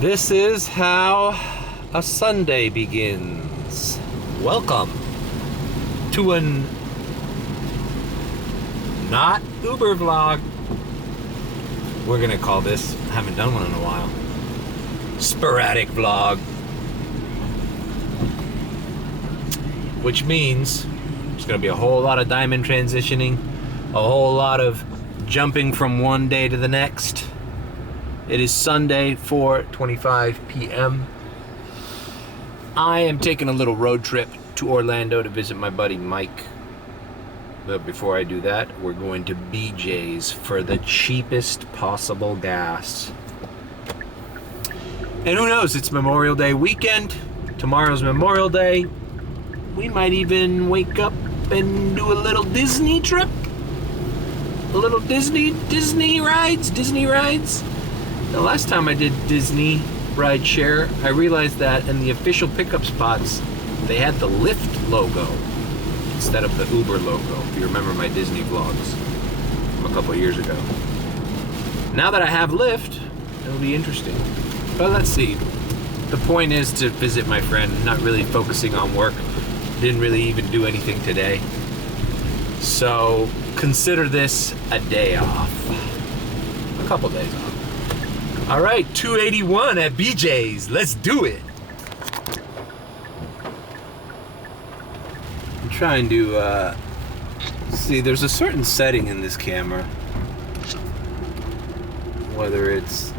This is how a Sunday begins. Welcome to an not Uber vlog. We're gonna call this, haven't done one in a while, sporadic vlog. Which means there's gonna be a whole lot of diamond transitioning, a whole lot of jumping from one day to the next. It is Sunday, 4:25 p.m. I am taking a little road trip to Orlando to visit my buddy Mike. But before I do that, we're going to BJ's for the cheapest possible gas. And who knows, it's Memorial Day weekend. Tomorrow's Memorial Day. We might even wake up and do a little Disney trip. A little Disney rides. The last time I did Disney rideshare, I realized that in the official pickup spots, they had the Lyft logo instead of the Uber logo, if you remember my Disney vlogs from a couple of years ago. Now that I have Lyft, it'll be interesting. But let's see. The point is to visit my friend, not really focusing on work. Didn't really even do anything today. So consider this a day off. A couple days off. All right, 281 at BJ's. Let's do it. I'm trying to see, there's a certain setting in this camera, whether it's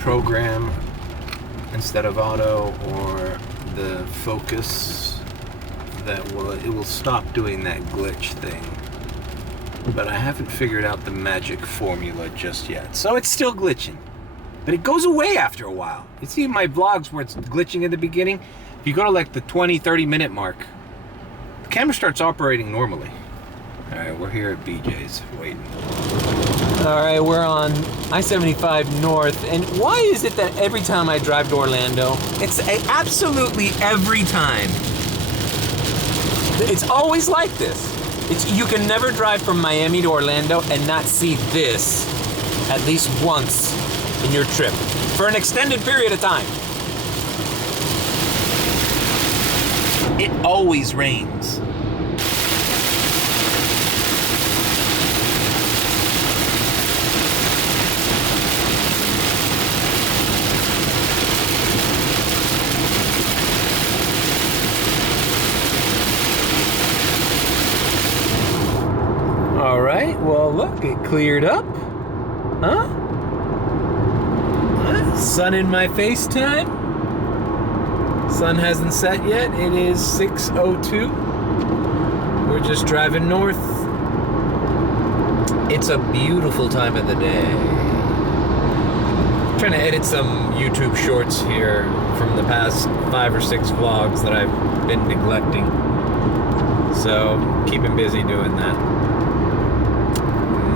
program instead of auto or the focus, that it will stop doing that glitch thing. But I haven't figured out the magic formula just yet. So it's still glitching. But it goes away after a while. You see in my vlogs where it's glitching in the beginning, if you go to like the 20-30 minute mark, the camera starts operating normally. All right, we're here at BJ's waiting. All right, we're on I-75 North, and why is it that every time I drive to Orlando, it's absolutely every time, it's always like this. You can never drive from Miami to Orlando and not see this at least once in your trip for an extended period of time. It always rains. All right, well look, it cleared up. Huh? Sun in my face time. Sun hasn't set yet. It is 6:02. We're just driving north. It's a beautiful time of the day. I'm trying to edit some YouTube shorts here from the past 5 or 6 vlogs that I've been neglecting. So, keeping busy doing that.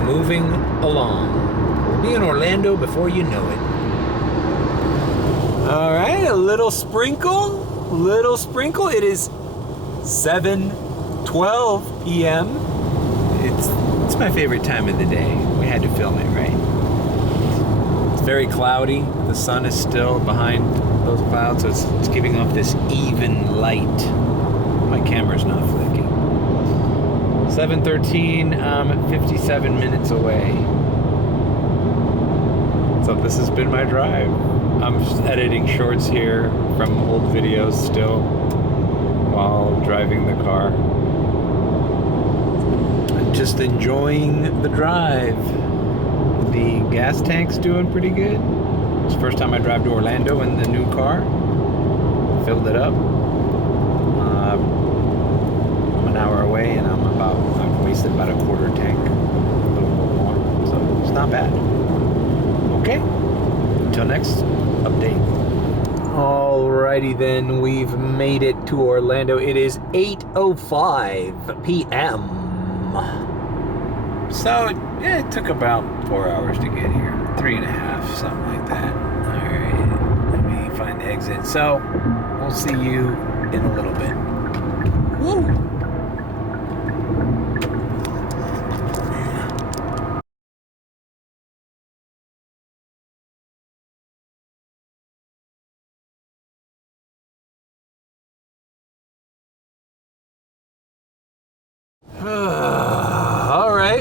Moving along. We'll be in Orlando before you know it. All right, a little sprinkle. It is 7:12 p.m. It's my favorite time of the day. We had to film it, right? It's very cloudy. The sun is still behind those clouds, so it's giving off this even light. My camera's not flicking. 7:13, 57 minutes away. So this has been my drive. I'm just editing shorts here from old videos still while driving the car. I'm just enjoying the drive. The gas tank's doing pretty good. It's the first time I drive to Orlando in the new car. Filled it up. I'm an hour away and I've wasted about a quarter tank, a little more. So it's not bad. Okay, until next update. Alrighty then, we've made it to Orlando. It is 8:05 p.m. So yeah, it took about 4 hours to get here. 3.5, something like that. Alright, let me find the exit. So we'll see you in a little bit. Woo!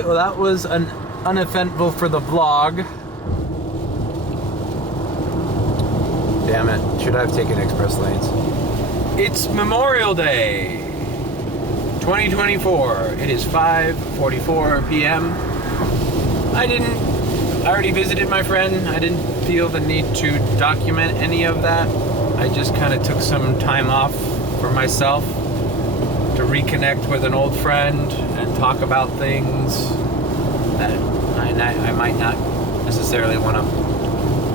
well, that was an uneventful for the vlog. Damn it, should I have taken express lanes? It's Memorial Day 2024. It is 5:44 p.m. I already visited my friend. I didn't feel the need to document any of that. I just kind of took some time off for myself to reconnect with an old friend and talk about things that I might not necessarily want to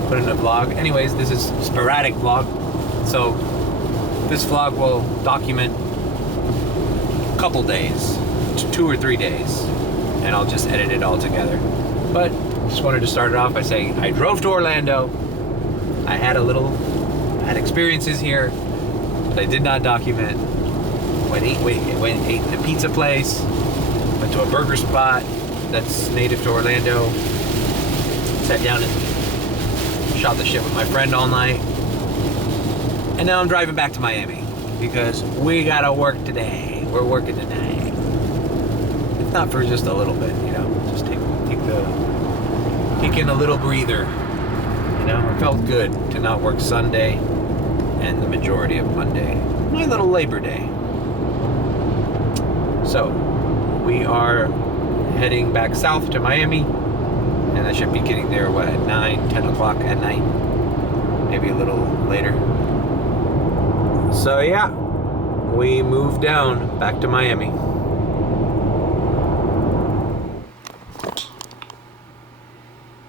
put in a vlog. Anyways, this is sporadic vlog, so this vlog will document a couple days, 2 or 3 days, and I'll just edit it all together. But just wanted to start it off by saying I drove to Orlando. I had experiences here that I did not document. Went and ate in a pizza place. Went to a burger spot that's native to Orlando. Sat down and shot the shit with my friend all night. And now I'm driving back to Miami because we gotta work today. We're working today. If not for just a little bit, just take in a little breather. It felt good to not work Sunday and the majority of Monday. My little Labor Day. So, we are heading back south to Miami, and I should be getting there, at 9, 10 o'clock at night? Maybe a little later. So yeah, we moved down back to Miami.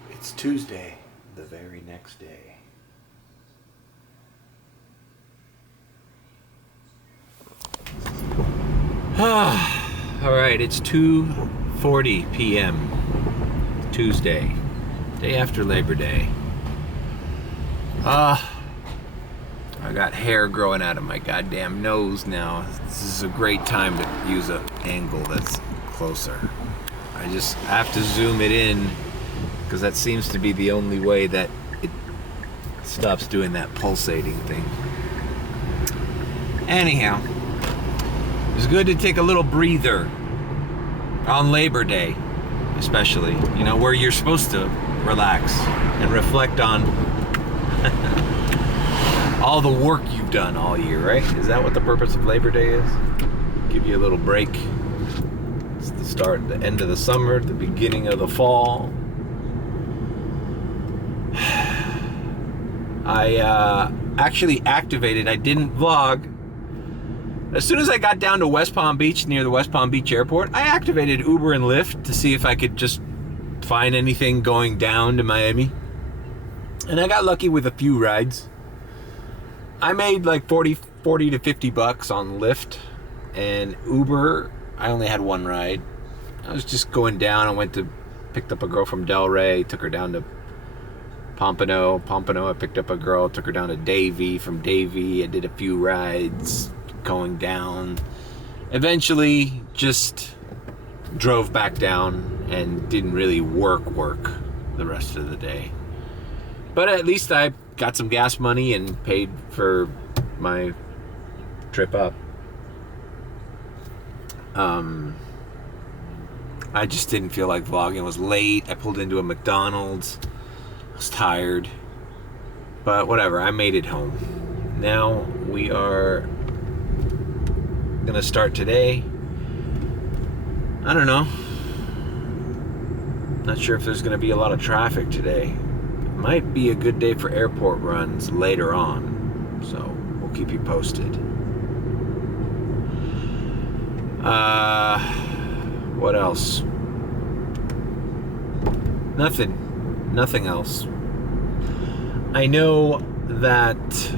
It's Tuesday, the very next day. Alright, it's 2:40 p.m. Tuesday, day after Labor Day. I got hair growing out of my goddamn nose now. This is a great time to use an angle that's closer. I have to zoom it in because that seems to be the only way that it stops doing that pulsating thing. Anyhow, it's good to take a little breather on Labor Day, especially, where you're supposed to relax and reflect on all the work you've done all year, right? Is that what the purpose of Labor Day is? Give you a little break. It's the end of the summer, the beginning of the fall. I actually activated, I didn't vlog. As soon as I got down to West Palm Beach, near the West Palm Beach airport, I activated Uber and Lyft to see if I could just find anything going down to Miami. And I got lucky with a few rides. I made like 40 to 50 bucks on Lyft, and Uber, I only had one ride. I was just going down. I picked up a girl from Delray, took her down to Pompano. I picked up a girl, took her down to Davie. From Davie, I did a few rides going down. Eventually, just drove back down and didn't really work the rest of the day. But at least I got some gas money and paid for my trip up. I just didn't feel like vlogging. It was late. I pulled into a McDonald's. I was tired. But whatever, I made it home. Now we are gonna start today. I don't know. Not sure if there's gonna be a lot of traffic today. Might be a good day for airport runs later on, so we'll keep you posted. What else? Nothing else. I know that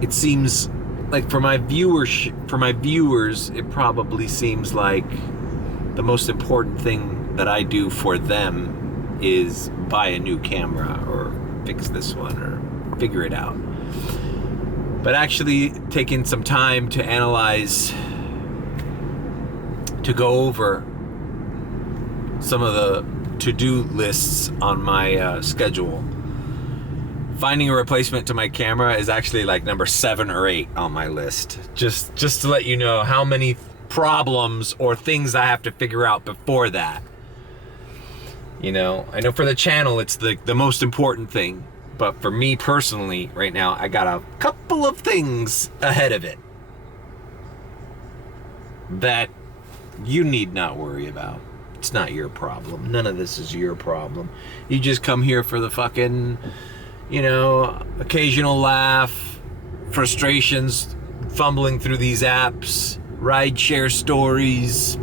it seems like for my viewers, it probably seems like the most important thing that I do for them is buy a new camera or fix this one or figure it out. But actually taking some time to analyze, to go over some of the to-do lists on my schedule. Finding a replacement to my camera is actually like number 7 or 8 on my list. Just to let you know how many problems or things I have to figure out before that. You know, I know for the channel it's the most important thing, but for me personally right now, I got a couple of things ahead of it that you need not worry about. It's not your problem. None of this is your problem. You just come here for the fucking, you know, occasional laugh, frustrations, fumbling through these apps, rideshare stories,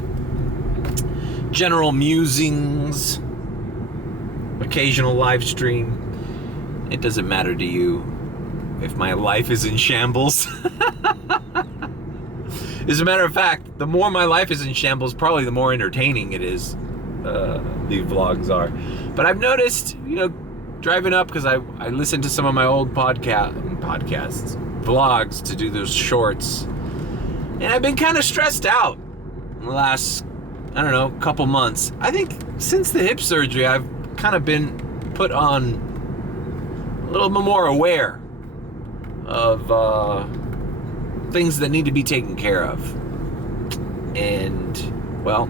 general musings, occasional live stream. It doesn't matter to you if my life is in shambles. As a matter of fact, the more my life is in shambles, probably the more entertaining it is. These vlogs are. But I've noticed, you know, driving up, because I listened to some of my old vlogs to do those shorts, and I've been kind of stressed out in the last, I don't know, couple months. I think since the hip surgery, I've kind of been put on a little bit more aware of things that need to be taken care of. And, well,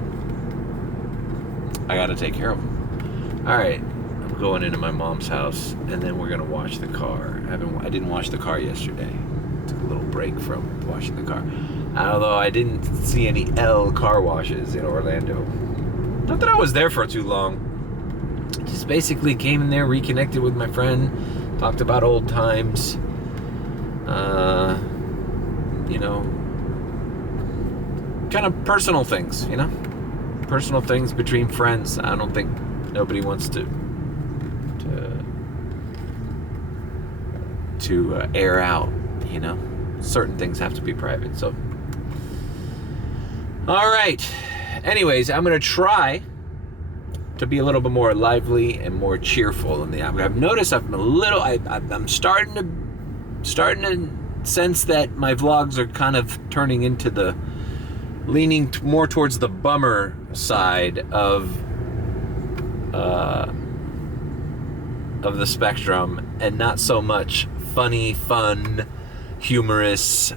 I gotta take care of them. All right, I'm going into my mom's house, and then we're gonna wash the car. I didn't wash the car yesterday. Took a little break from washing the car. Although I didn't see any L car washes in Orlando. Not that I was there for too long. Just basically came in there, reconnected with my friend, talked about old times. You know, kind of personal things, you know? Personal things between friends. I don't think nobody wants to air out, you know? Certain things have to be private, so. All right. Anyways, I'm going to try to be a little bit more lively and more cheerful in the app. I've noticed I'm starting to sense that my vlogs are kind of turning into leaning more towards the bummer side of the spectrum, and not so much funny, fun, humorous,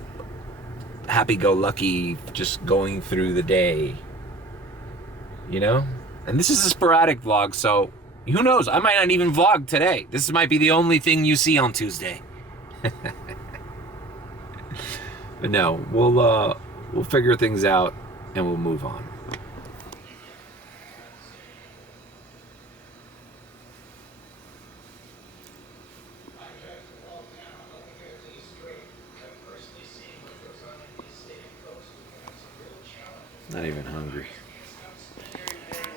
happy-go-lucky, just going through the day, you know? And this is a sporadic vlog, so who knows? I might not even vlog today. This might be the only thing you see on Tuesday. But no, we'll figure things out and we'll move on. Not even hungry.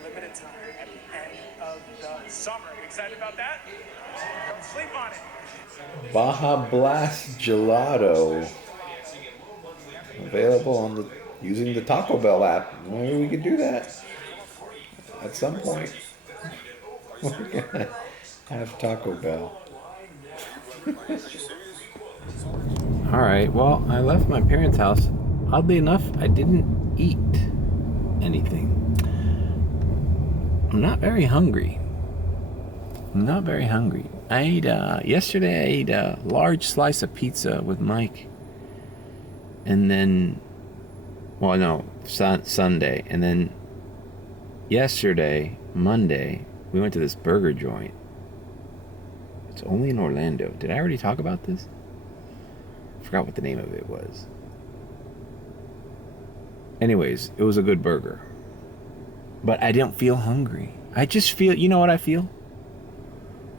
Limited time at the end of the summer. You excited about that? Don't sleep on it. Baja Blast Gelato. Available using the Taco Bell app. Maybe we could do that at some point. We're gonna have Taco Bell. All right. Well, I left my parents' house. Oddly enough, I didn't eat anything. I'm not very hungry. I ate yesterday. I ate a large slice of pizza with Mike. And then, well, no, Sunday. And then yesterday, Monday, we went to this burger joint. It's only in Orlando. Did I already talk about this? I forgot what the name of it was. Anyways, it was a good burger. But I didn't feel hungry. I just feel, you know what I feel?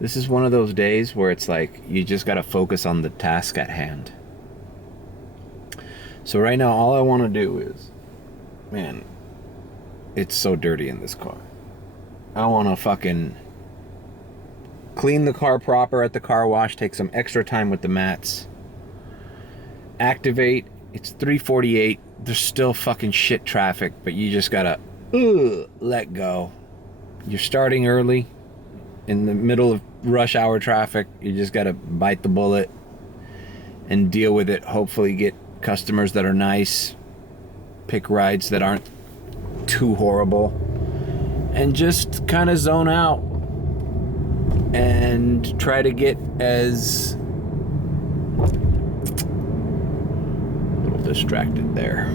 This is one of those days where it's like, you just gotta focus on the task at hand. So right now, all I want to do is, man, it's so dirty in this car. I want to fucking clean the car proper at the car wash, take some extra time with the mats, activate. It's 3:48. There's still fucking shit traffic, but you just gotta let go. You're starting early in the middle of rush hour traffic. You just gotta bite the bullet and deal with it. Hopefully get customers that are nice, pick rides that aren't too horrible, and just kind of zone out and try to get as a little distracted there,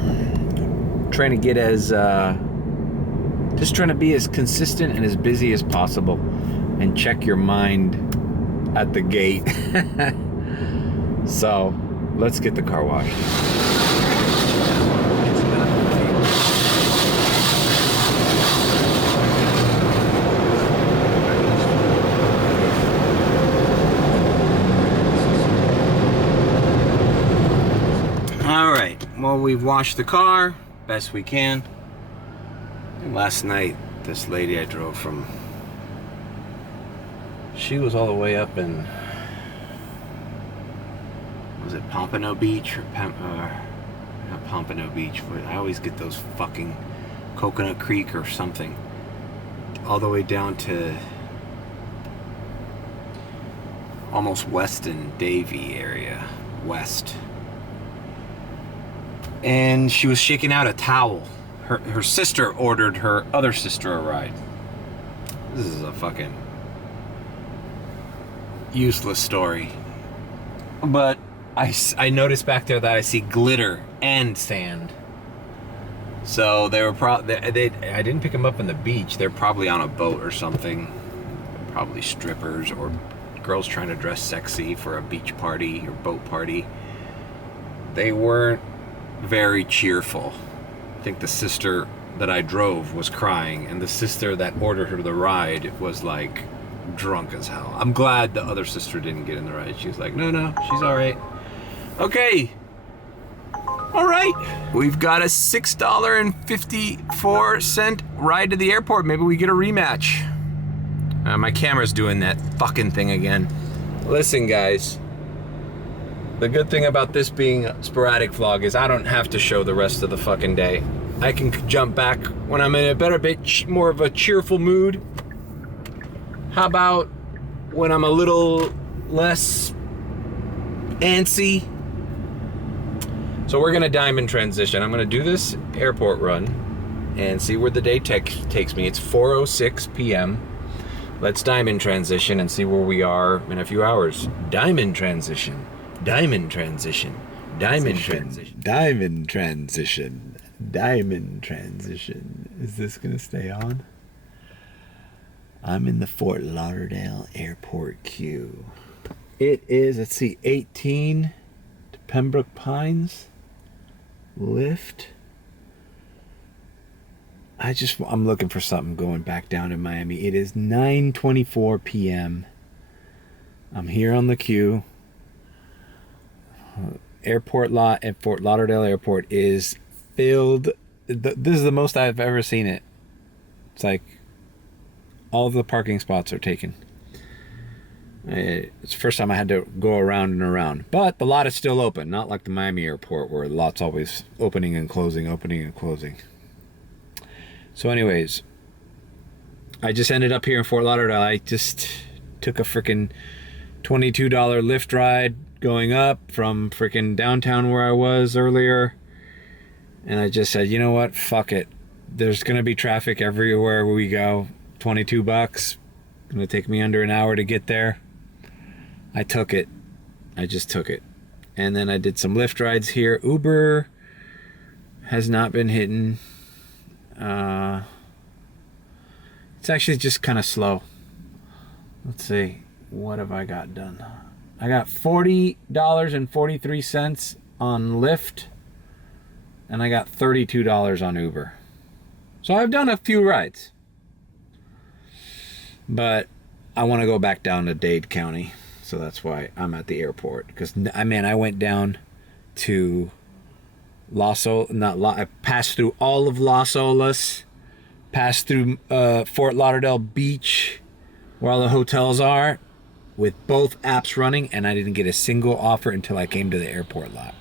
trying to get as Just trying to be as consistent and as busy as possible and check your mind at the gate. So, let's get the car washed. All right, well, we've washed the car best we can. And last night, this lady I drove from, she was all the way up in, was it Pompano Beach or not Pompano Beach, but I always get those fucking Coconut Creek or something, all the way down to almost Weston Davie area, west. And she was shaking out a towel. Her sister ordered her other sister a ride. This is a fucking useless story. But I noticed back there that I see glitter and sand. So they were I didn't pick them up on the beach. They're probably on a boat or something. Probably strippers or girls trying to dress sexy for a beach party or boat party. They weren't very cheerful. I think the sister that I drove was crying, and the sister that ordered her the ride was like drunk as hell. I'm glad the other sister didn't get in the ride. She was like, no, she's all right. Okay. All right. We've got a $6.54 ride to the airport. Maybe we get a rematch. My camera's doing that fucking thing again. Listen, guys. The good thing about this being a sporadic vlog is I don't have to show the rest of the fucking day. I can jump back when I'm in a better bit more of a cheerful mood. How about when I'm a little less antsy? So we're gonna diamond transition. I'm gonna do this airport run and see where the day takes me. It's 4:06 p.m. Let's diamond transition and see where we are in a few hours. Diamond transition. Diamond transition. Diamond transition. Diamond transition. Diamond transition. Is this gonna stay on? I'm in the Fort Lauderdale airport queue. It is, let's see, 18 to Pembroke Pines. Lyft. I'm looking for something going back down to Miami. It is 9:24 p.m. I'm here on the queue. Airport lot at Fort Lauderdale Airport is filled. This is the most I've ever seen it. It's like all the parking spots are taken. It's the first time I had to go around and around. But the lot is still open, not like the Miami airport where the lot's always opening and closing, opening and closing. So anyways, I just ended up here in Fort Lauderdale. I just took a freaking $22 Lyft ride going up from freaking downtown where I was earlier. And I just said, you know what? Fuck it. There's going to be traffic everywhere we go. $22. Going to take me under an hour to get there. I took it. I just took it. And then I did some Lyft rides here. Uber has not been hitting. It's actually just kind of slow. Let's see. What have I got done? I got $40.43 on Lyft. And I got $32 on Uber. So I've done a few rides. But I want to go back down to Dade County. So that's why I'm at the airport. Because, I went down to I passed through all of Las Olas. Passed through Fort Lauderdale Beach, where all the hotels are, with both apps running. And I didn't get a single offer until I came to the airport lot.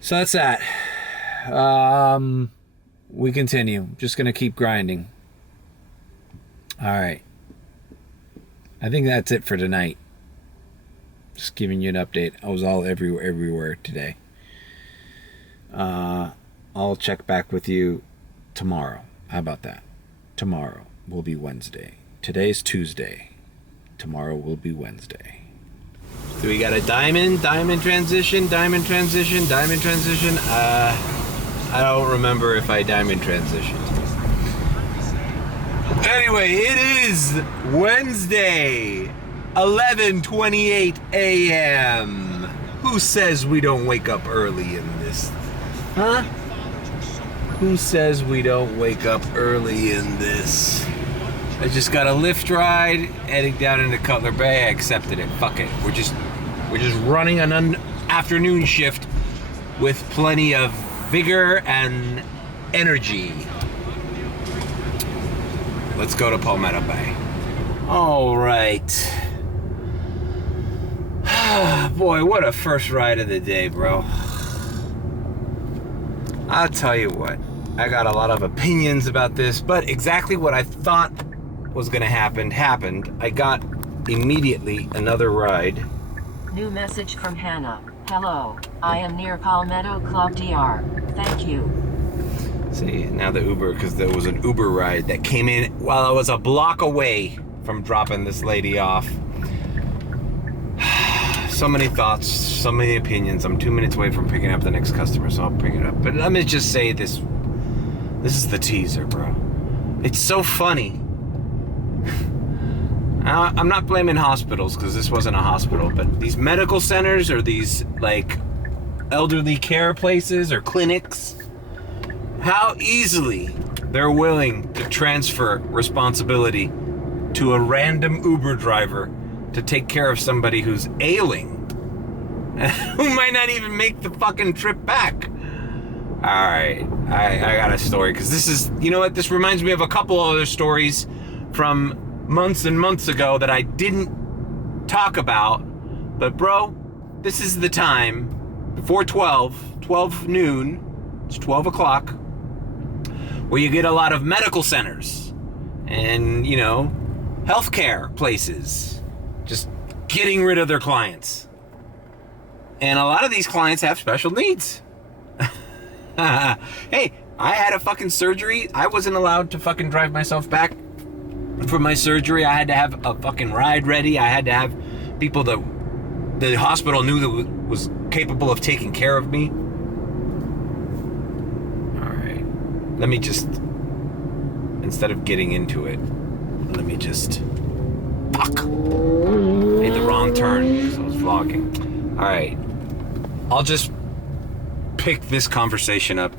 So that's that. We continue. Just going to keep grinding. All right. I think that's it for tonight. Just giving you an update. I was all everywhere today. I'll check back with you tomorrow. How about that? Tomorrow will be Wednesday. Today's Tuesday. Tomorrow will be Wednesday. So we got a diamond transition. I don't remember if I diamond transitioned. Anyway, it is Wednesday, 11:28 a.m. Who says we don't wake up early in this? Huh? Who says we don't wake up early in this? I just got a Lyft ride heading down into Cutler Bay. I accepted it. Fuck it. We're just running an afternoon shift with plenty of vigor and energy. Let's go to Palmetto Bay. All right. Boy, what a first ride of the day, bro. I'll tell you what. I got a lot of opinions about this, but exactly what I thought was gonna happen happened. I got immediately another ride. New message from Hannah. Hello, I am near Palmetto Club DR. Thank you. See, now the Uber, because there was an Uber ride that came in while I was a block away from dropping this lady off. So many thoughts, so many opinions. I'm 2 minutes away from picking up the next customer, so I'll bring it up. But let me just say this. This is the teaser, bro. It's so funny. I'm not blaming hospitals, because this wasn't a hospital, but these medical centers or these, like, elderly care places or clinics, how easily they're willing to transfer responsibility to a random Uber driver to take care of somebody who's ailing, who might not even make the fucking trip back. All right, I got a story, because this is, you know what, this reminds me of a couple other stories from months and months ago that I didn't talk about, but bro, this is the time, before 12 noon, it's 12 o'clock, where you get a lot of medical centers and, you know, healthcare places just getting rid of their clients. And a lot of these clients have special needs. Hey, I had a fucking surgery. I wasn't allowed to fucking drive myself back for my surgery. I had to have a fucking ride ready. I had to have people that the hospital knew that was capable of taking care of me. All right. Let me just, instead of getting into it, let me just, fuck. Made the wrong turn because I was vlogging. All right. I'll just pick this conversation up.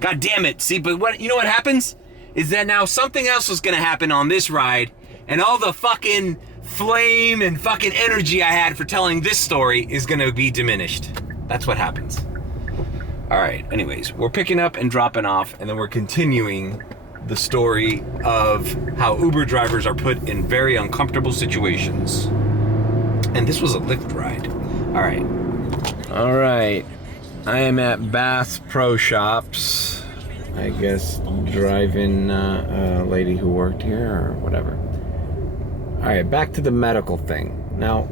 God damn it. See, but what, you know what happens? Is that now something else was gonna happen on this ride, and all the fucking flame and fucking energy I had for telling this story is gonna be diminished. That's what happens. All right, anyways, we're picking up and dropping off, and then we're continuing the story of how Uber drivers are put in very uncomfortable situations. And this was a Lyft ride. All right, I am at Bath Pro Shops. I guess driving a lady who worked here or whatever. All right, back to the medical thing. Now,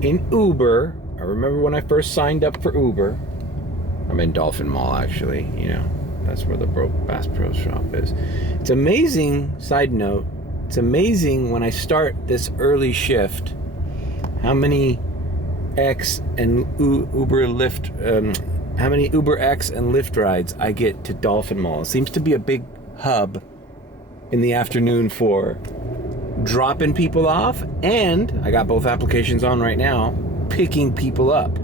in Uber, I remember when I first signed up for Uber, I'm in Dolphin Mall actually, you know, that's where the Bass Pro Shop is. It's amazing, side note, it's amazing when I start this early shift, how many X and Uber Lyft, how many Uber X and Lyft rides I get to Dolphin Mall. It seems to be a big hub in the afternoon for dropping people off, and I got both applications on right now, picking people up.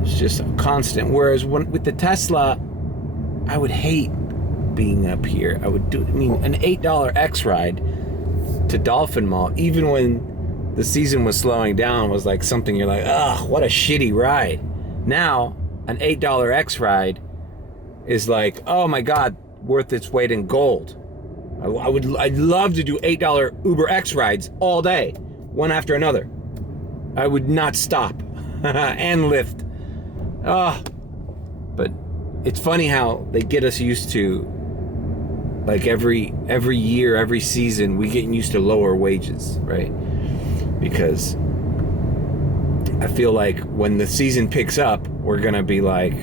It's just constant. Whereas with the Tesla, I would hate being up here. I would an $8 X ride to Dolphin Mall, even when the season was slowing down, was like something you're like, ugh, what a shitty ride. Now, an $8 X ride is like, oh my God, worth its weight in gold. I'd love to do $8 Uber X rides all day, one after another. I would not stop. And Lyft. But it's funny how they get us used to, like every year, every season, we get used to lower wages, right? Because I feel like when the season picks up, we're gonna be like,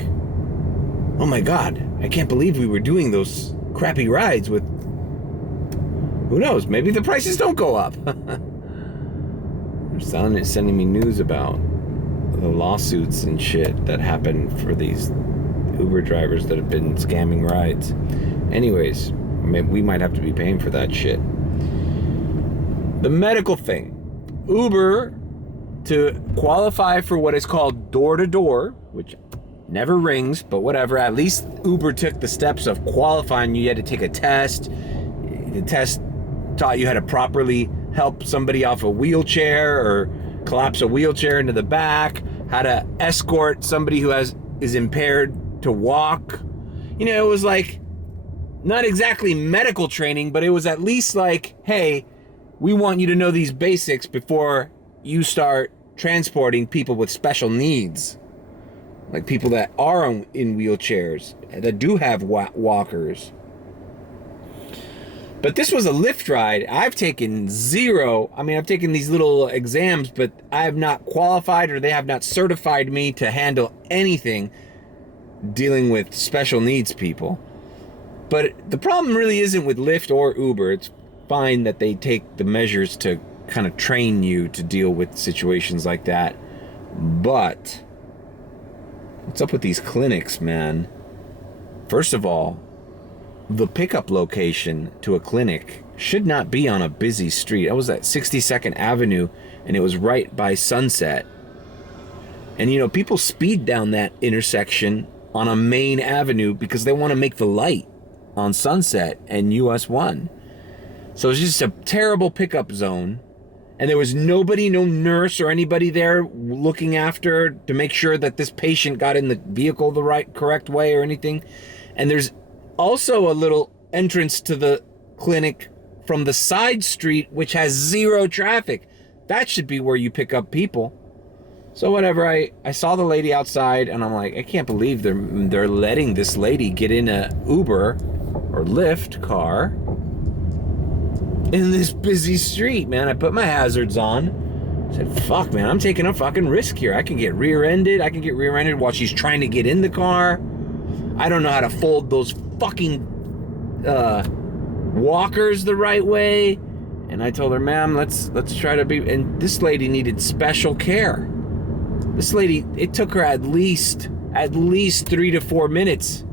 oh my God, I can't believe we were doing those crappy rides with, who knows, maybe the prices don't go up. They're sending me news about the lawsuits and shit that happen for these Uber drivers that have been scamming rides. Anyways, we might have to be paying for that shit. The medical thing. Uber, to qualify for what is called door-to-door, which never rings, but whatever. At least Uber took the steps of qualifying. You had to take a test. The test taught you how to properly help somebody off a wheelchair or collapse a wheelchair into the back, how to escort somebody who is impaired to walk. You know, it was like not exactly medical training, but it was at least like, hey, we want you to know these basics before you start transporting people with special needs. Like people that are in wheelchairs, that do have walkers. But this was a Lyft ride. I've taken zero. I mean, I've taken these little exams, but I have not qualified, or they have not certified me to handle anything dealing with special needs people. But the problem really isn't with Lyft or Uber. It's fine that they take the measures to kind of train you to deal with situations like that. But what's up with these clinics, man? First of all, the pickup location to a clinic should not be on a busy street. I was at 62nd Avenue, and it was right by Sunset. And, you know, people speed down that intersection on a main avenue because they want to make the light on Sunset and US 1. So it's just a terrible pickup zone. And there was nobody, no nurse or anybody there looking after to make sure that this patient got in the vehicle the correct way or anything. And there's also a little entrance to the clinic from the side street, which has zero traffic. That should be where you pick up people. So whatever, I saw the lady outside, and I'm like, I can't believe they're letting this lady get in a Uber or Lyft car in this busy street, man. I put my hazards on. I said, fuck, man, I'm taking a fucking risk here. I can get rear-ended. I can get rear-ended while she's trying to get in the car. I don't know how to fold those fucking walkers the right way. And I told her, ma'am, let's try to be. And this lady needed special care. This lady, it took her at least 3 to 4 minutes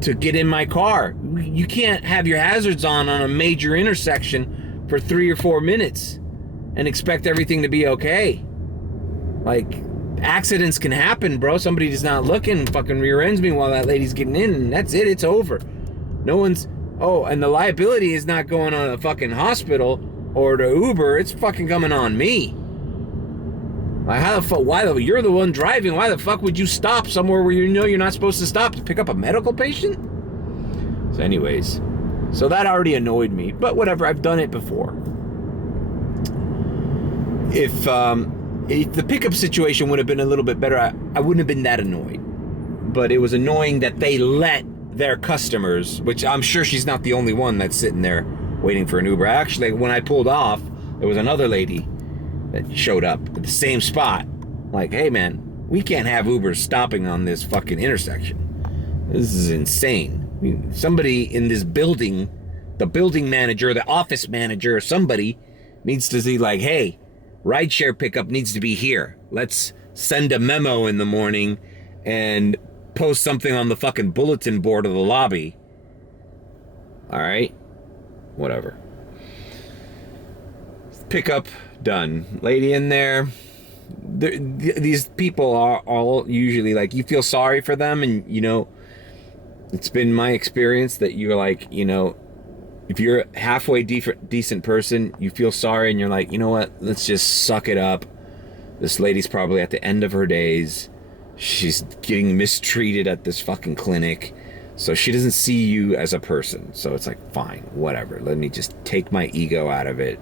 to get in my car. You can't have your hazards on a major intersection for 3 or 4 minutes and expect everything to be okay. Like, accidents can happen, bro. Somebody just not looking, fucking rear ends me while that lady's getting in, and that's it. It's over. No one's. Oh, and the liability is not going on a fucking hospital or to Uber. It's fucking coming on me. Like, how the fuck? You're the one driving. Why the fuck would you stop somewhere where you know you're not supposed to stop to pick up a medical patient? So, anyways, so that already annoyed me. But whatever, I've done it before. If the pickup situation would have been a little bit better, I wouldn't have been that annoyed. But it was annoying that they let their customers, which I'm sure she's not the only one that's sitting there waiting for an Uber. Actually, when I pulled off, there was another lady that showed up at the same spot. Like, hey man, we can't have Ubers stopping on this fucking intersection. This is insane. I mean, somebody in this building, the building manager, the office manager, or somebody needs to see like, hey, rideshare pickup needs to be here. Let's send a memo in the morning and post something on the fucking bulletin board of the lobby. All right, whatever. Pickup done. Lady in there. These people are all usually like, you feel sorry for them, and you know, it's been my experience that you're like, you know, if you're a halfway decent person, you feel sorry and you're like, you know what, let's just suck it up. This lady's probably at the end of her days. She's getting mistreated at this fucking clinic, so she doesn't see you as a person. So it's like, fine, whatever. Let me just take my ego out of it.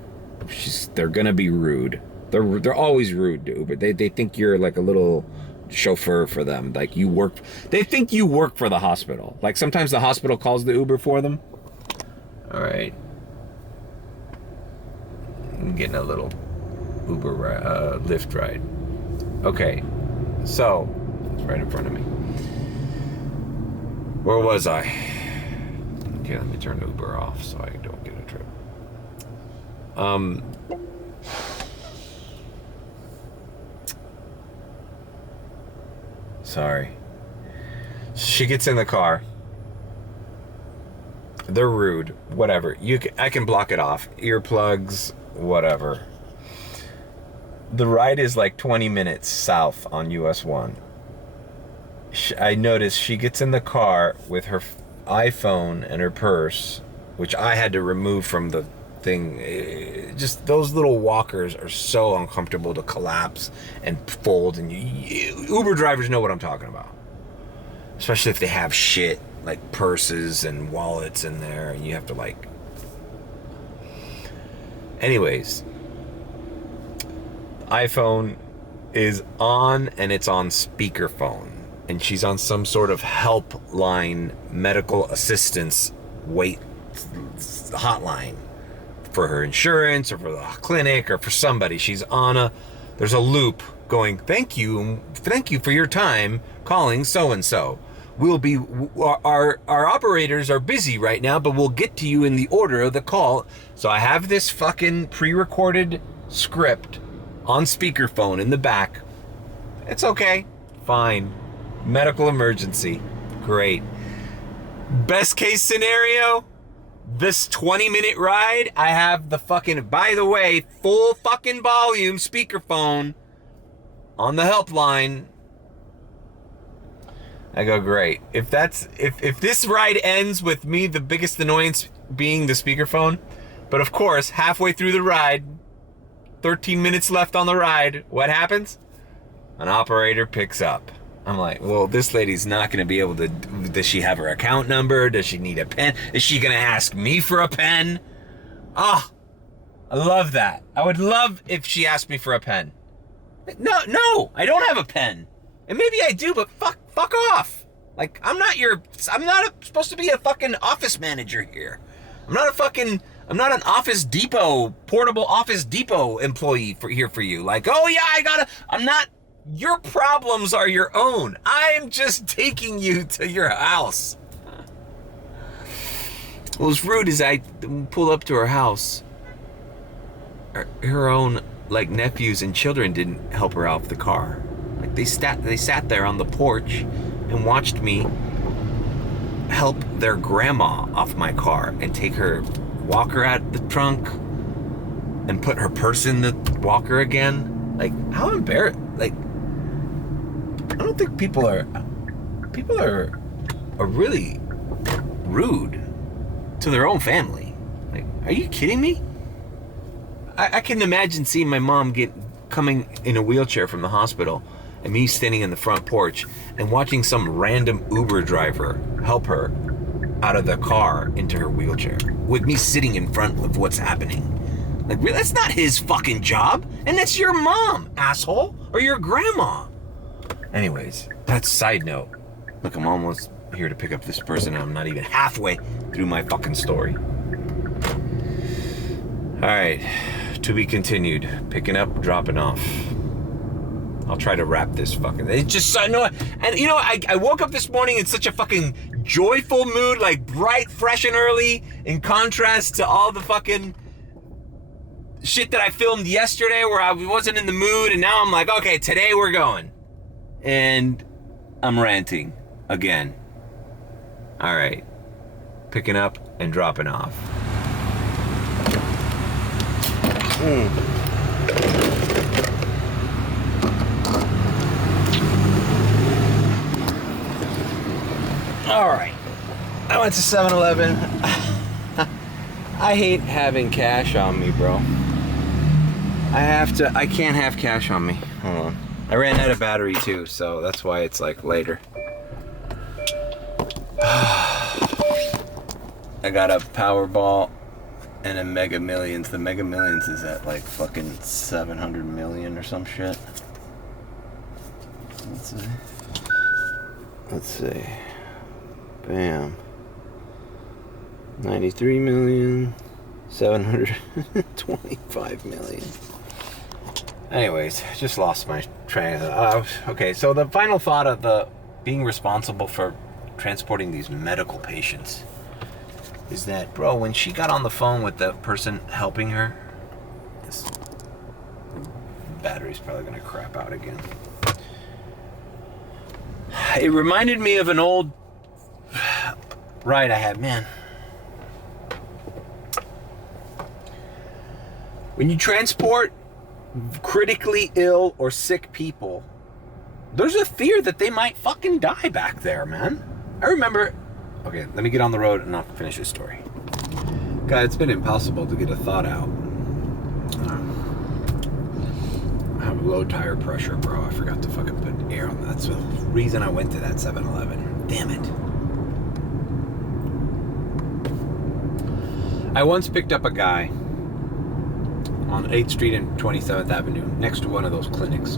They're gonna be rude. They're always rude, dude. But they think you're like a little chauffeur for them. Like you work. They think you work for the hospital. Like sometimes the hospital calls the Uber for them. All right. I'm getting a little Uber Lyft ride. Okay, so it's right in front of me. Where was I? Okay, let me turn Uber off so I don't get a trip. Sorry. She gets in the car. They're rude. Whatever. I can block it off. Earplugs, whatever. The ride is like 20 minutes south on US 1. I noticed she gets in the car with her iPhone and her purse, which I had to remove from the thing. Just those little walkers are so uncomfortable to collapse and fold, and Uber drivers know what I'm talking about, especially if they have shit like purses and wallets in there and you have to like. Anyways, iPhone is on and it's on speakerphone, and she's on some sort of helpline medical assistance hotline for her insurance or for the clinic or for somebody. She's on there's a loop going, thank you for your time calling so-and-so. Our operators are busy right now, but we'll get to you in the order of the call. So I have this fucking pre-recorded script on speakerphone in the back. It's okay. Fine. Medical emergency. Great. Best case scenario, this 20-minute ride, I have the fucking, by the way, full fucking volume speakerphone on the helpline. I go, great. If this ride ends with me, the biggest annoyance being the speakerphone, but of course, halfway through the ride, 13 minutes left on the ride, what happens? An operator picks up. I'm like, well, this lady's not going to be able to, does she have her account number? Does she need a pen? Is she going to ask me for a pen? Ah, I love that. I would love if she asked me for a pen. No, I don't have a pen. And maybe I do, but fuck off. Like, I'm not supposed to be a fucking office manager here. I'm not an Office Depot, portable Office Depot employee here for you. Like, oh yeah, I'm not, your problems are your own. I'm just taking you to your house. What was rude is I pulled up to her house. Her own, like, nephews and children didn't help her out of the car. Like, they sat there on the porch and watched me help their grandma off my car and walk her out the trunk and put her purse in the walker again. Like, how embarrassing. Like, I don't think people are really rude to their own family. Like, are you kidding me? I can imagine seeing my mom coming in a wheelchair from the hospital and me standing in the front porch and watching some random Uber driver help her out of the car into her wheelchair with me sitting in front of what's happening. Like, that's not his fucking job, and that's your mom, asshole, or your grandma. Anyways, that's a side note. Look, I'm almost here to pick up this person and I'm not even halfway through my fucking story. All right, to be continued. Picking up, dropping off. I'll try to wrap this fucking thing. It's just so annoying. And you know, I woke up this morning in such a fucking joyful mood, like bright, fresh, and early, in contrast to all the fucking shit that I filmed yesterday where I wasn't in the mood, and now I'm like, okay, today we're going. And I'm ranting again. All right. Picking up and dropping off. All right, I went to 7-Eleven. I hate having cash on me, bro. I can't have cash on me. Hold on. I ran out of battery too, so that's why it's like later. I got a Powerball and a Mega Millions. The Mega Millions is at like fucking 700 million or some shit. Let's see. Bam. 93 million. 725 million. Anyways, just lost my train of okay, so the final thought of the being responsible for transporting these medical patients is that, bro, when she got on the phone with the person helping her, this battery's probably gonna crap out again. It reminded me of an old ride I had, man. When you transport critically ill or sick people, there's a fear that they might fucking die back there, man. I remember... Okay, let me get on the road and I'll finish this story. God, it's been impossible to get a thought out. I have low tire pressure, bro. I forgot to fucking put air on that. That's the reason I went to that 7-Eleven. Damn it. I once picked up a guy on 8th Street and 27th Avenue, next to one of those clinics.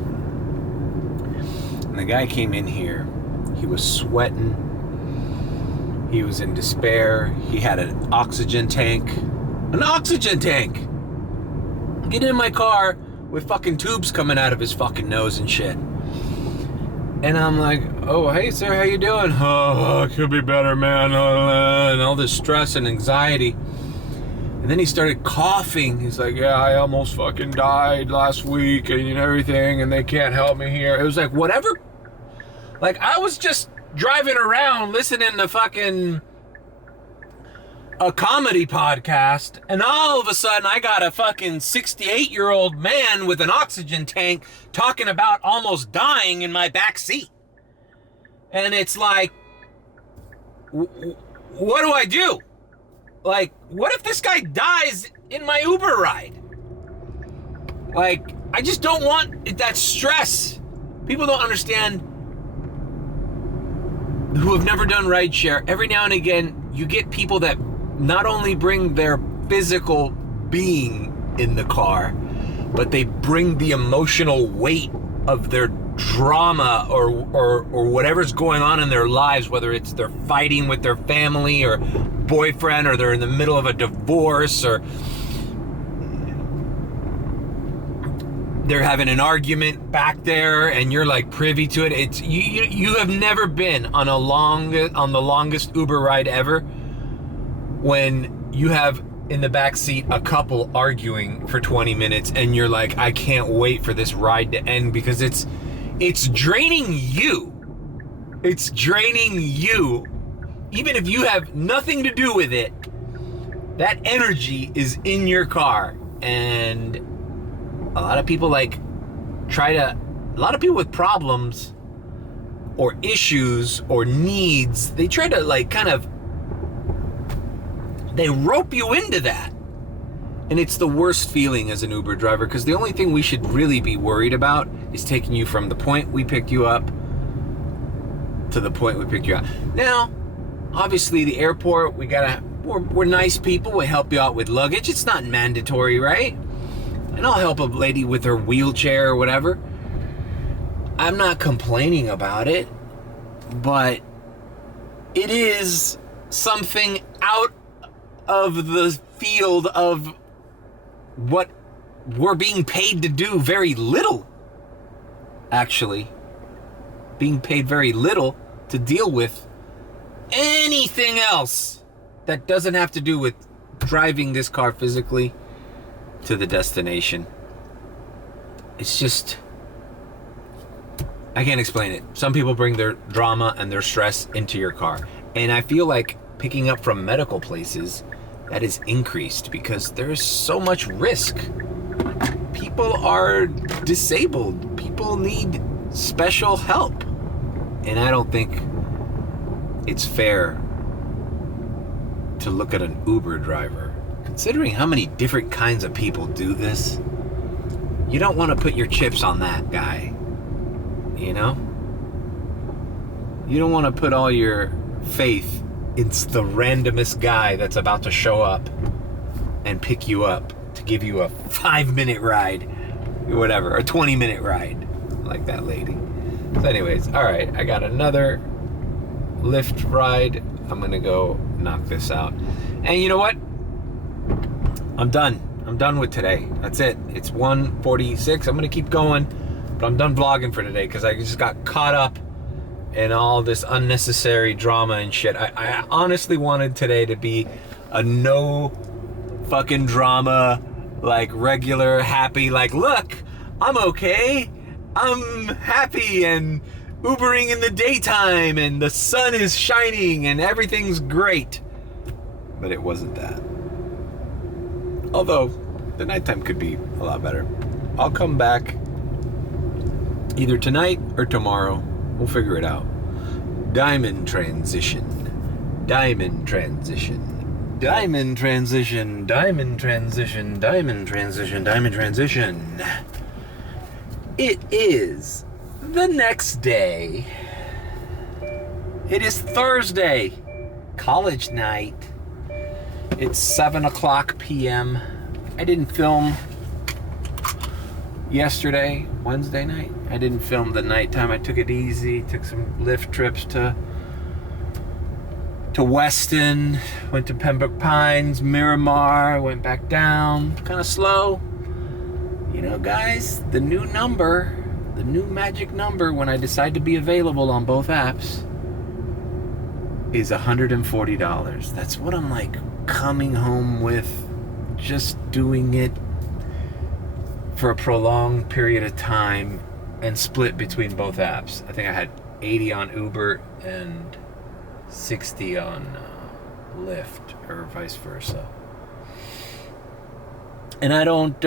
And the guy came in here. He was sweating. He was in despair. He had an oxygen tank. An oxygen tank! Get in my car with fucking tubes coming out of his fucking nose and shit. And I'm like, oh, hey, sir, how you doing? Oh, it could be better, man. And all this stress and anxiety. And then he started coughing. He's like, yeah, I almost fucking died last week and everything, and they can't help me here. It was like, whatever. Like, I was just driving around listening to fucking a comedy podcast, and all of a sudden I got a fucking 68-year-old man with an oxygen tank talking about almost dying in my back seat. And it's like, what do I do? Like, what if this guy dies in my Uber ride? Like, I just don't want that stress. People don't understand, who have never done rideshare. Every now and again, you get people that not only bring their physical being in the car, but they bring the emotional weight of their drama or whatever's going on in their lives, whether it's they're fighting with their family or boyfriend, or they're in the middle of a divorce, or they're having an argument back there and you're like privy to it. It's you have never been on the longest Uber ride ever when you have in the back seat a couple arguing for 20 minutes and you're like, I can't wait for this ride to end, because it's draining you. It's draining you. Even if you have nothing to do with it, that energy is in your car. And a lot of people a lot of people with problems or issues or needs, they try to they rope you into that. And it's the worst feeling as an Uber driver, because the only thing we should really be worried about is taking you from the point we picked you up to the point we picked you up. Now, obviously the airport, we're nice people, we help you out with luggage. It's not mandatory, right? And I'll help a lady with her wheelchair or whatever. I'm not complaining about it, but it is something out of the field of what we're being paid to do. Very little, actually. Being paid very little to deal with anything else that doesn't have to do with driving this car physically to the destination. It's just, I can't explain it. Some people bring their drama and their stress into your car. And I feel like picking up from medical places, that is increased because there is so much risk. People are disabled. People need special help. And I don't think it's fair to look at an Uber driver. Considering how many different kinds of people do this, you don't want to put your chips on that guy. You know? You don't want to put all your faith in the randomest guy that's about to show up and pick you up to give you a 5-minute ride, or whatever, a 20-minute ride, like that lady. So anyways, all right, I got another Lyft ride. I'm gonna go knock this out. And you know what? I'm done. I'm done with today. That's it. It's 1:46. I'm gonna keep going, but I'm done vlogging for today because I just got caught up in all this unnecessary drama and shit. I honestly wanted today to be a no fucking drama, like regular, happy, like, look, I'm okay. I'm happy and Ubering in the daytime and the sun is shining and everything's great. But it wasn't that. Although, the nighttime could be a lot better. I'll come back either tonight or tomorrow. We'll figure it out. Diamond transition. Diamond transition. Diamond transition. Diamond transition. Diamond transition. Diamond transition. It is the next day. It is Thursday. College night. It's 7:00 p.m. I didn't film yesterday, Wednesday night. I didn't film the nighttime. I took it easy. Took some Lyft trips to Weston. Went to Pembroke Pines, Miramar. Went back down. Kind of slow. You know, guys, the new number, the new magic number when I decide to be available on both apps is $140. That's what I'm like coming home with, just doing it for a prolonged period of time and split between both apps. I think I had 80 on Uber and 60 on Lyft, or vice versa. And I don't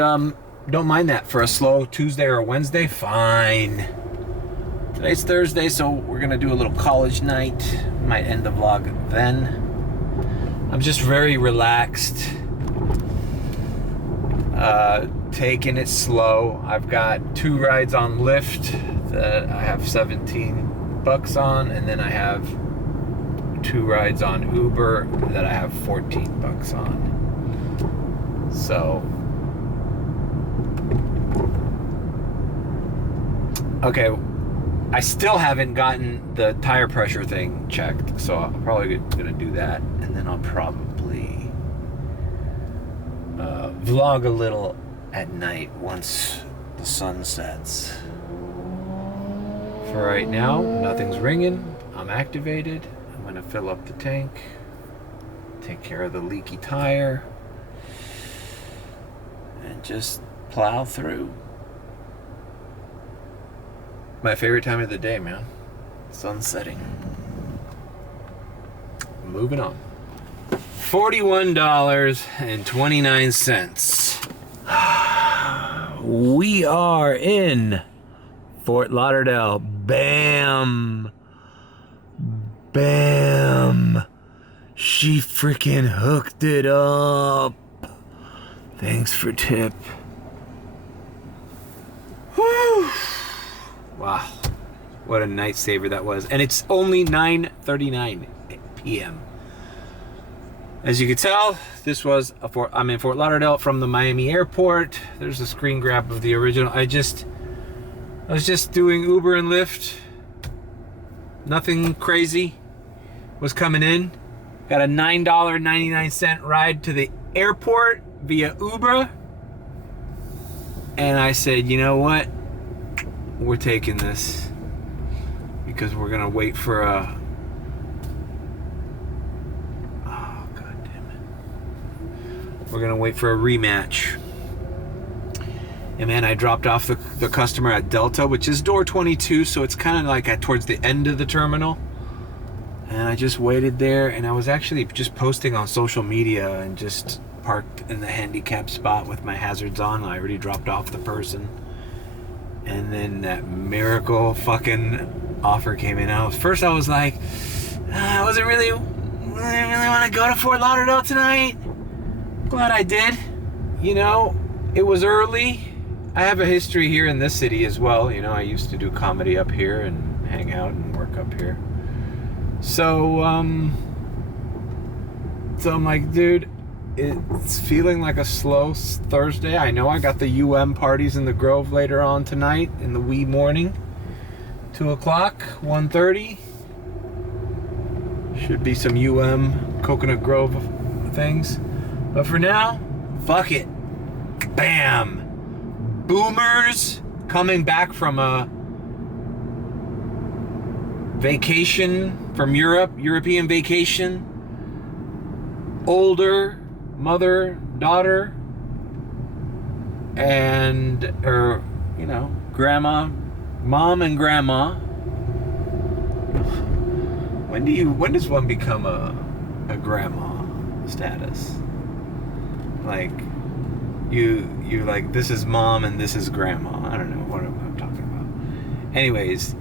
mind that for a slow Tuesday or Wednesday. Fine. Today's Thursday, so we're gonna do a little college night. Might end the vlog then. I'm just very relaxed, taking it slow. I've got 2 rides on Lyft that I have $17 on, and then I have 2 rides on Uber that I have $14 on. So, okay, I still haven't gotten the tire pressure thing checked, so I'm probably gonna do that, and then I'll probably vlog a little at night once the sun sets. For right now, nothing's ringing. I'm activated. I'm gonna fill up the tank, take care of the leaky tire, and just plow through. My favorite time of the day, man. Sun setting. Moving on. $41.29. We are in Fort Lauderdale. Bam. Bam. She freaking hooked it up. Thanks for tip. Whew. Wow, what a night saver that was. And it's only 9:39 p.m. As you can tell, I'm in Fort Lauderdale from the Miami airport. There's a screen grab of the original. I was just doing Uber and Lyft. Nothing crazy was coming in. Got a $9.99 ride to the airport via Uber. And I said, you know what? We're taking this because we're gonna wait for a we're gonna wait for a rematch. And man, I dropped off the customer at Delta, which is door 22, so it's kind of like towards the end of the terminal. And I just waited there, and I was actually just posting on social media and just parked in the handicap spot with my hazards on. I already dropped off the person. And then that miracle fucking offer came in. First I was like, I wasn't really want to go to Fort Lauderdale tonight. Glad I did. You know, it was early. I have a history here in this city as well. You know, I used to do comedy up here and hang out and work up here. So I'm like, dude, it's feeling like a slow Thursday. I know I got the parties in the Grove later on tonight in the wee morning. 2:00, 1:30. Should be some Coconut Grove things. But for now, fuck it. Bam! Boomers coming back from a vacation from European vacation. Older mother, daughter, and grandma, mom and grandma When does one become a grandma status? Like, you like, this is mom and this is grandma. I don't know what I'm talking about. Anyways,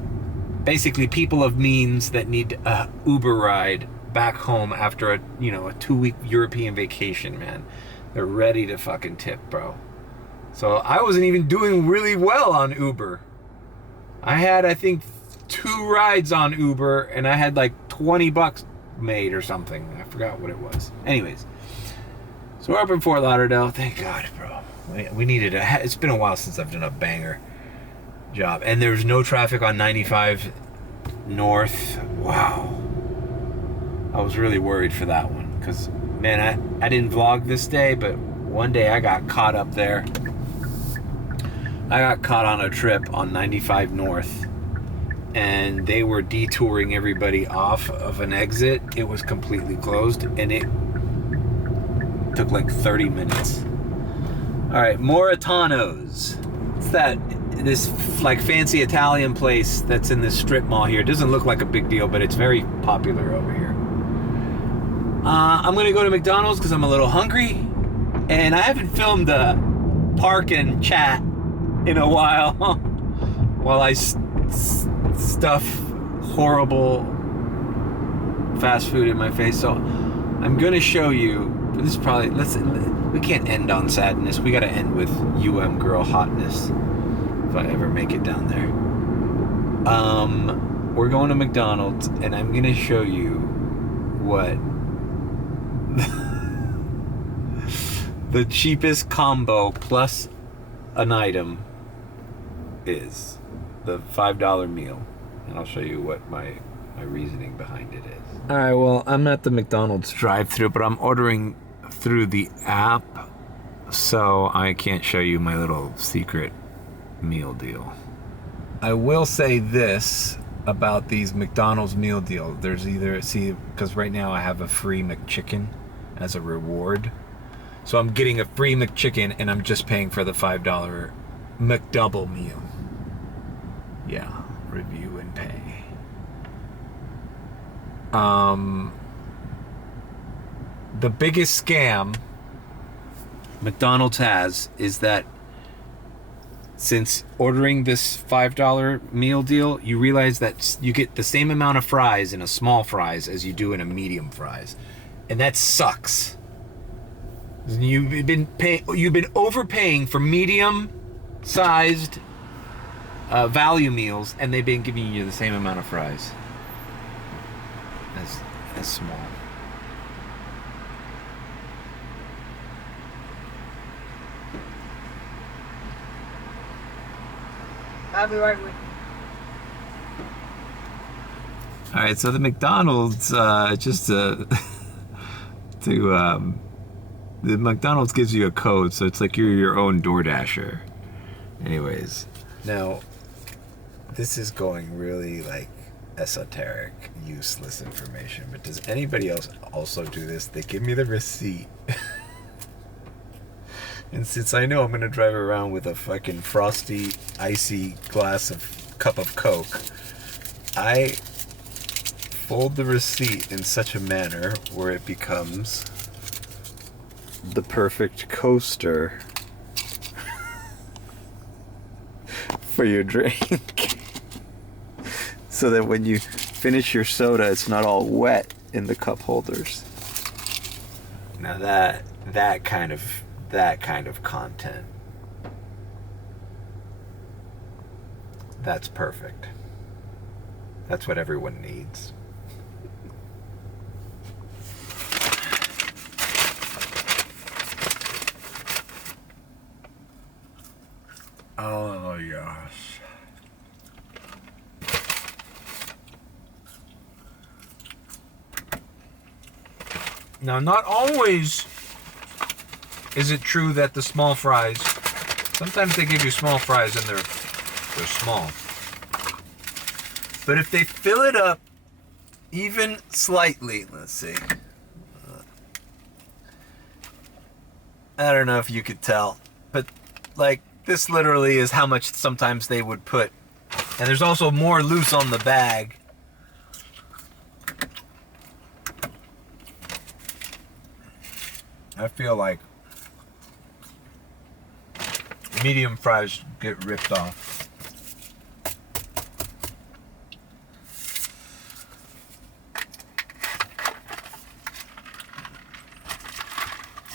basically people of means that need a Uber ride back home after a 2-week European vacation, man. They're ready to fucking tip, bro. So I wasn't even doing really well on Uber. I had, I think, 2 rides on Uber, and I had like $20 made or something. I forgot what it was. Anyways, so we're up in Fort Lauderdale. Thank God, bro. We needed it's been a while since I've done a banger job. And there's no traffic on 95 North. Wow. I was really worried for that one. Because, man, I didn't vlog this day, but one day I got caught up there. I got caught on a trip on 95 North. And they were detouring everybody off of an exit. It was completely closed, and it took like 30 minutes. All right, Moritanos. It's this like fancy Italian place that's in this strip mall here. It doesn't look like a big deal, but it's very popular over here. I'm gonna go to McDonald's because I'm a little hungry, and I haven't filmed a park and chat in a while while I stuff horrible fast food in my face. So I'm gonna show you. This is probably, we can't end on sadness. We gotta end with girl hotness if I ever make it down there. We're going to McDonald's, and I'm gonna show you what the cheapest combo plus an item is. The $5 meal, and I'll show you what my reasoning behind it is. All right, well, I'm at the McDonald's drive-thru, but I'm ordering through the app, so I can't show you my little secret meal deal. I will say this about these McDonald's meal deal. There's because right now I have a free McChicken as a reward, so I'm getting a free McChicken, and I'm just paying for the $5 McDouble meal. Yeah, review and pay. The biggest scam McDonald's has is that since ordering this $5 meal deal, you realize that you get the same amount of fries in a small fries as you do in a medium fries. And that sucks. You've been overpaying for medium sized value meals, and they've been giving you the same amount of fries as small. I'll be right with you. All right, so the McDonald's the McDonald's gives you a code, so it's like you're your own DoorDasher. Anyways, now this is going really like esoteric, useless information, but does anybody else also do this? They give me the receipt. And since I know I'm gonna drive around with a fucking frosty, icy cup of Coke, I fold the receipt in such a manner where it becomes the perfect coaster for your drink. So that when you finish your soda, it's not all wet in the cup holders. Now that kind of content, that's perfect. That's what everyone needs. Oh gosh. Now, not always is it true that the small fries, sometimes they give you small fries and they're small. But if they fill it up even slightly, let's see. I don't know if you could tell, but like this literally is how much sometimes they would put. And there's also more loose on the bag. I feel like medium fries get ripped off.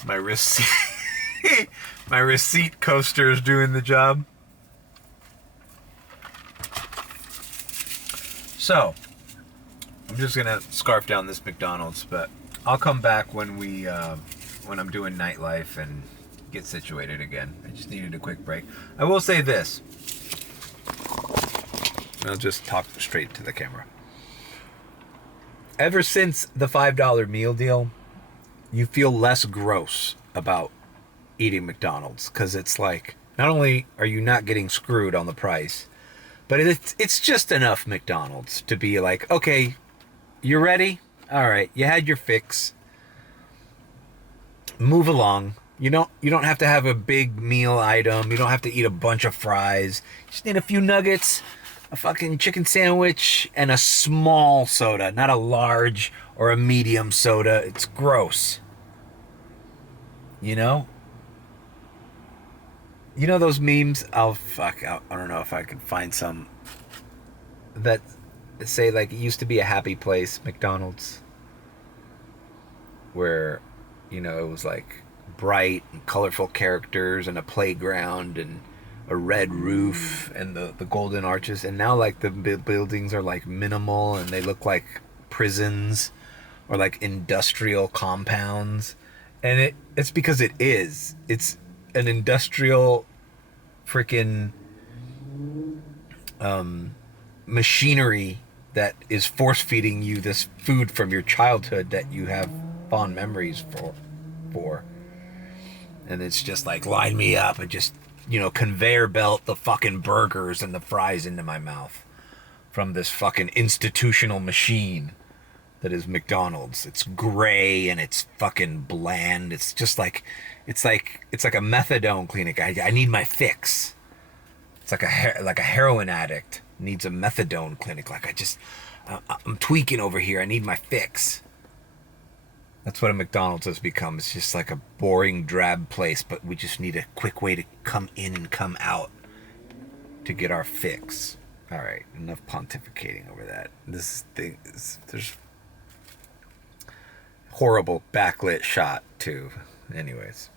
My receipt, my receipt coaster is doing the job. So, I'm just gonna scarf down this McDonald's, but I'll come back when I'm doing nightlife and get situated again. I just needed a quick break. I will say this. I'll just talk straight to the camera. Ever since the $5 meal deal, you feel less gross about eating McDonald's, because it's like, not only are you not getting screwed on the price, but it's just enough McDonald's to be like, okay, you ready? All right, you had your fix. Move along. You don't have to have a big meal item. You don't have to eat a bunch of fries. You just need a few nuggets, a fucking chicken sandwich, and a small soda, not a large or a medium soda. It's gross. You know those memes? I don't know if I can find some that say like it used to be a happy place, McDonald's, where it was like bright and colorful characters and a playground and a red roof and the golden arches, and now like the buildings are like minimal and they look like prisons or like industrial compounds. And it's because it's an industrial freaking machinery that is force feeding you this food from your childhood that you have fond memories for. And it's just like, line me up and just, conveyor belt the fucking burgers and the fries into my mouth from this fucking institutional machine that is McDonald's. It's gray and it's fucking bland. It's just like, it's like a methadone clinic. I need my fix. It's like a heroin addict needs a methadone clinic. Like I'm tweaking over here. I need my fix. That's what a McDonald's has become. It's just like a boring, drab place, but we just need a quick way to come in and come out to get our fix. All right, enough pontificating over that. There's horrible backlit shot too. Anyways,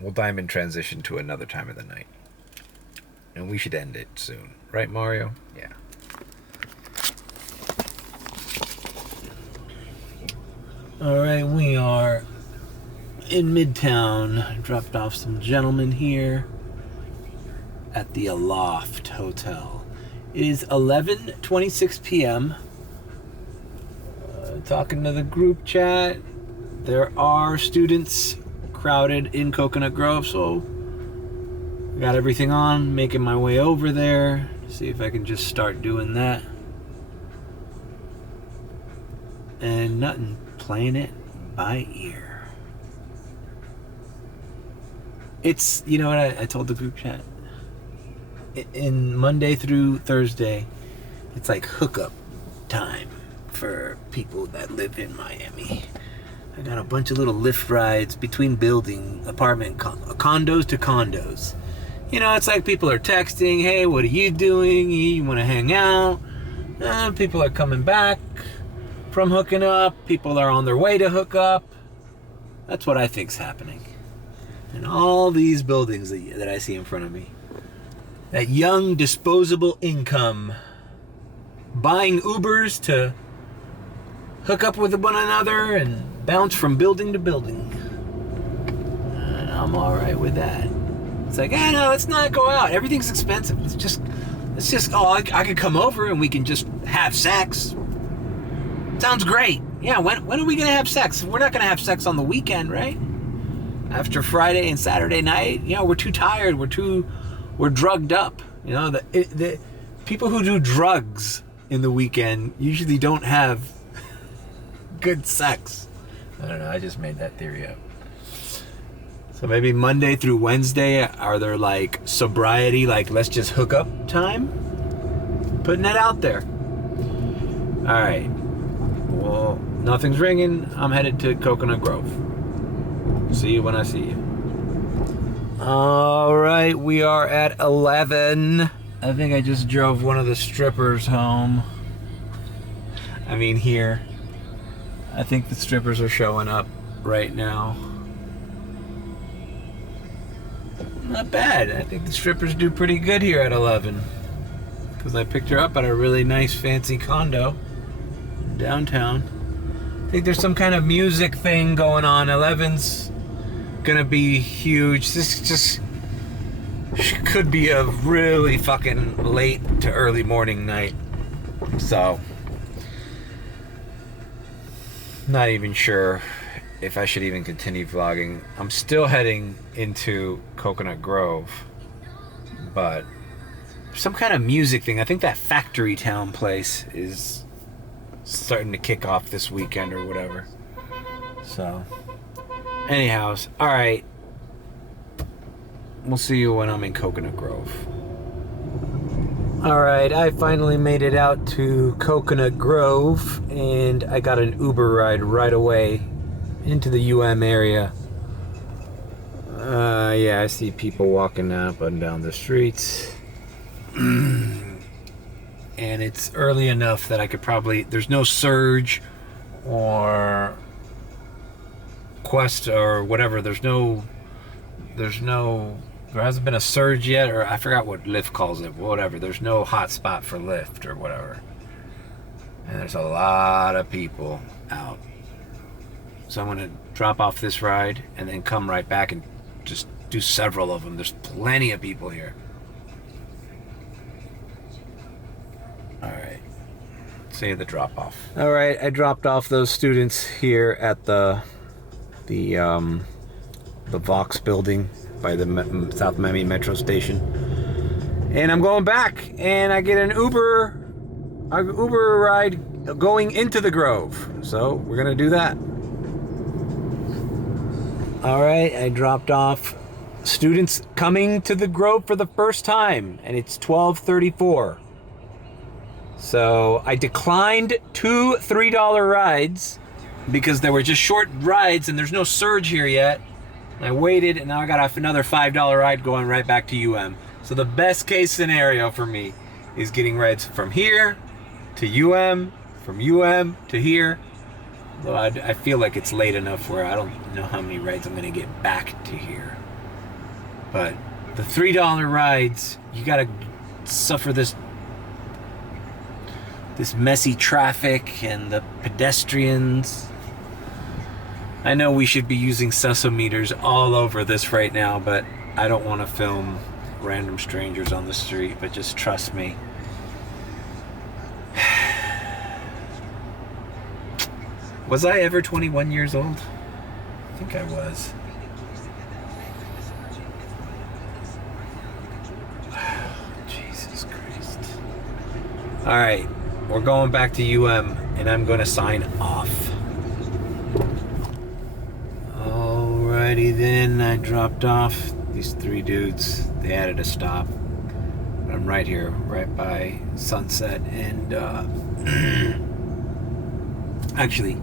we'll diamond transition to another time of the night, and we should end it soon, right, Mario? Yeah. All right, we are in Midtown. Dropped off some gentlemen here at the Aloft Hotel. It is 11:26 p.m. Talking to the group chat. There are students crowded in Coconut Grove, so I got everything on, making my way over there. See if I can just start doing that. And nothing. Playing it by ear. It's, you know what I told the group chat? In Monday through Thursday, it's like hookup time for people that live in Miami. I got a bunch of little Lyft rides between apartment condos to condos. It's like people are texting, hey, what are you doing? You want to hang out? People are coming back from hooking up. People are on their way to hook up. That's what I think's happening. And all these buildings that I see in front of me. That young disposable income. Buying Ubers to hook up with one another and bounce from building to building. And I'm alright with that. It's like, no, let's not go out. Everything's expensive. Let's just I could come over and we can just have sex. Sounds great. Yeah, when are we going to have sex? We're not going to have sex on the weekend, right? After Friday and Saturday night, we're too tired. We're drugged up. The people who do drugs in the weekend usually don't have good sex. I don't know. I just made that theory up. So maybe Monday through Wednesday, are there like sobriety, like let's just hook up time? Putting that out there. All right. Well, nothing's ringing. I'm headed to Coconut Grove. See you when I see you. All right, we are at 11. I think I just drove one of the strippers home. I mean, here. I think the strippers are showing up right now. Not bad. I think the strippers do pretty good here at 11. Because I picked her up at a really nice fancy condo downtown. I think there's some kind of music thing going on. 11's gonna be huge. This just could be a really fucking late to early morning night. So, not even sure if I should even continue vlogging. I'm still heading into Coconut Grove, but some kind of music thing. I think that Factory Town place is starting to kick off this weekend or whatever. So, anyhows, all right. We'll see you when I'm in Coconut Grove. All right, I finally made it out to Coconut Grove, and I got an Uber ride right away into the UM area. Yeah, I see people walking up and down the streets. And it's early enough that I could probably, there's no surge or quest or whatever. There hasn't been a surge yet, or I forgot what Lyft calls it, whatever. There's no hot spot for Lyft or whatever. And there's a lot of people out. So I'm gonna drop off this ride and then come right back and just do several of them. There's plenty of people here. All right, say the drop off. All right, I dropped off those students here at the Vox building by the South Miami Metro Station, and I'm going back, and I get an Uber ride going into the Grove. So we're gonna do that. All right, I dropped off students coming to the Grove for the first time, and it's 12:34. So I declined two $3 rides because they were just short rides and there's no surge here yet. I waited, and now I got another $5 ride going right back to UM. So the best case scenario for me is getting rides from here to UM, from UM to here. Though I feel like it's late enough where I don't know how many rides I'm gonna get back to here. But the $3 rides, you gotta suffer this messy traffic and the pedestrians. I know we should be using meters all over this right now, but I don't want to film random strangers on the street, but just trust me. Was I ever 21 years old? I think I was. Jesus Christ. All right, we're going back to UM, and I'm going to sign off. Alrighty then, I dropped off these three dudes. They added a stop. But I'm right here, right by Sunset and actually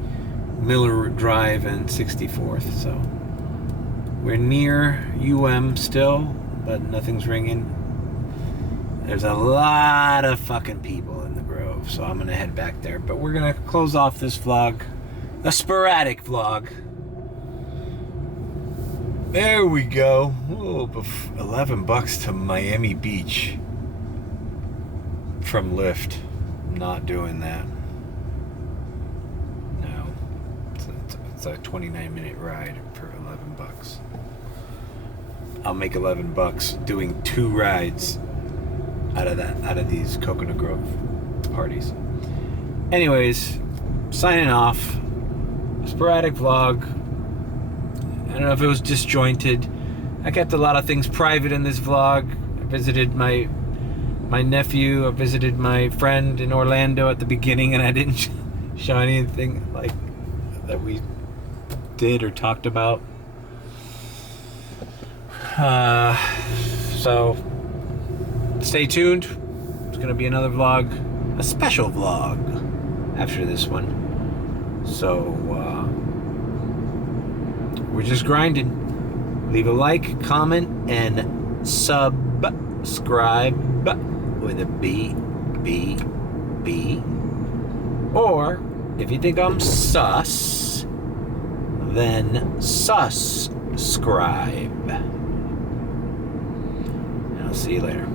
Miller Drive and 64th. So we're near UM still, but nothing's ringing. There's a lot of fucking people in the Grove, so I'm gonna head back there. But we're gonna close off this vlog, a sporadic vlog. There we go. Oh, $11 to Miami Beach from Lyft. I'm not doing that. No, it's a 29-minute ride for $11. I'll make $11 doing 2 rides out of these Coconut Grove parties. Anyways, signing off. Sporadic vlog. I don't know if it was disjointed. I kept a lot of things private in this vlog. I visited my nephew. I visited my friend in Orlando at the beginning, and I didn't show anything like that we did or talked about. So stay tuned. It's gonna be another vlog, a special vlog after this one. So we're just grinding. Leave a like, comment, and subscribe with a B. Or if you think I'm sus, then subscribe. And I'll see you later.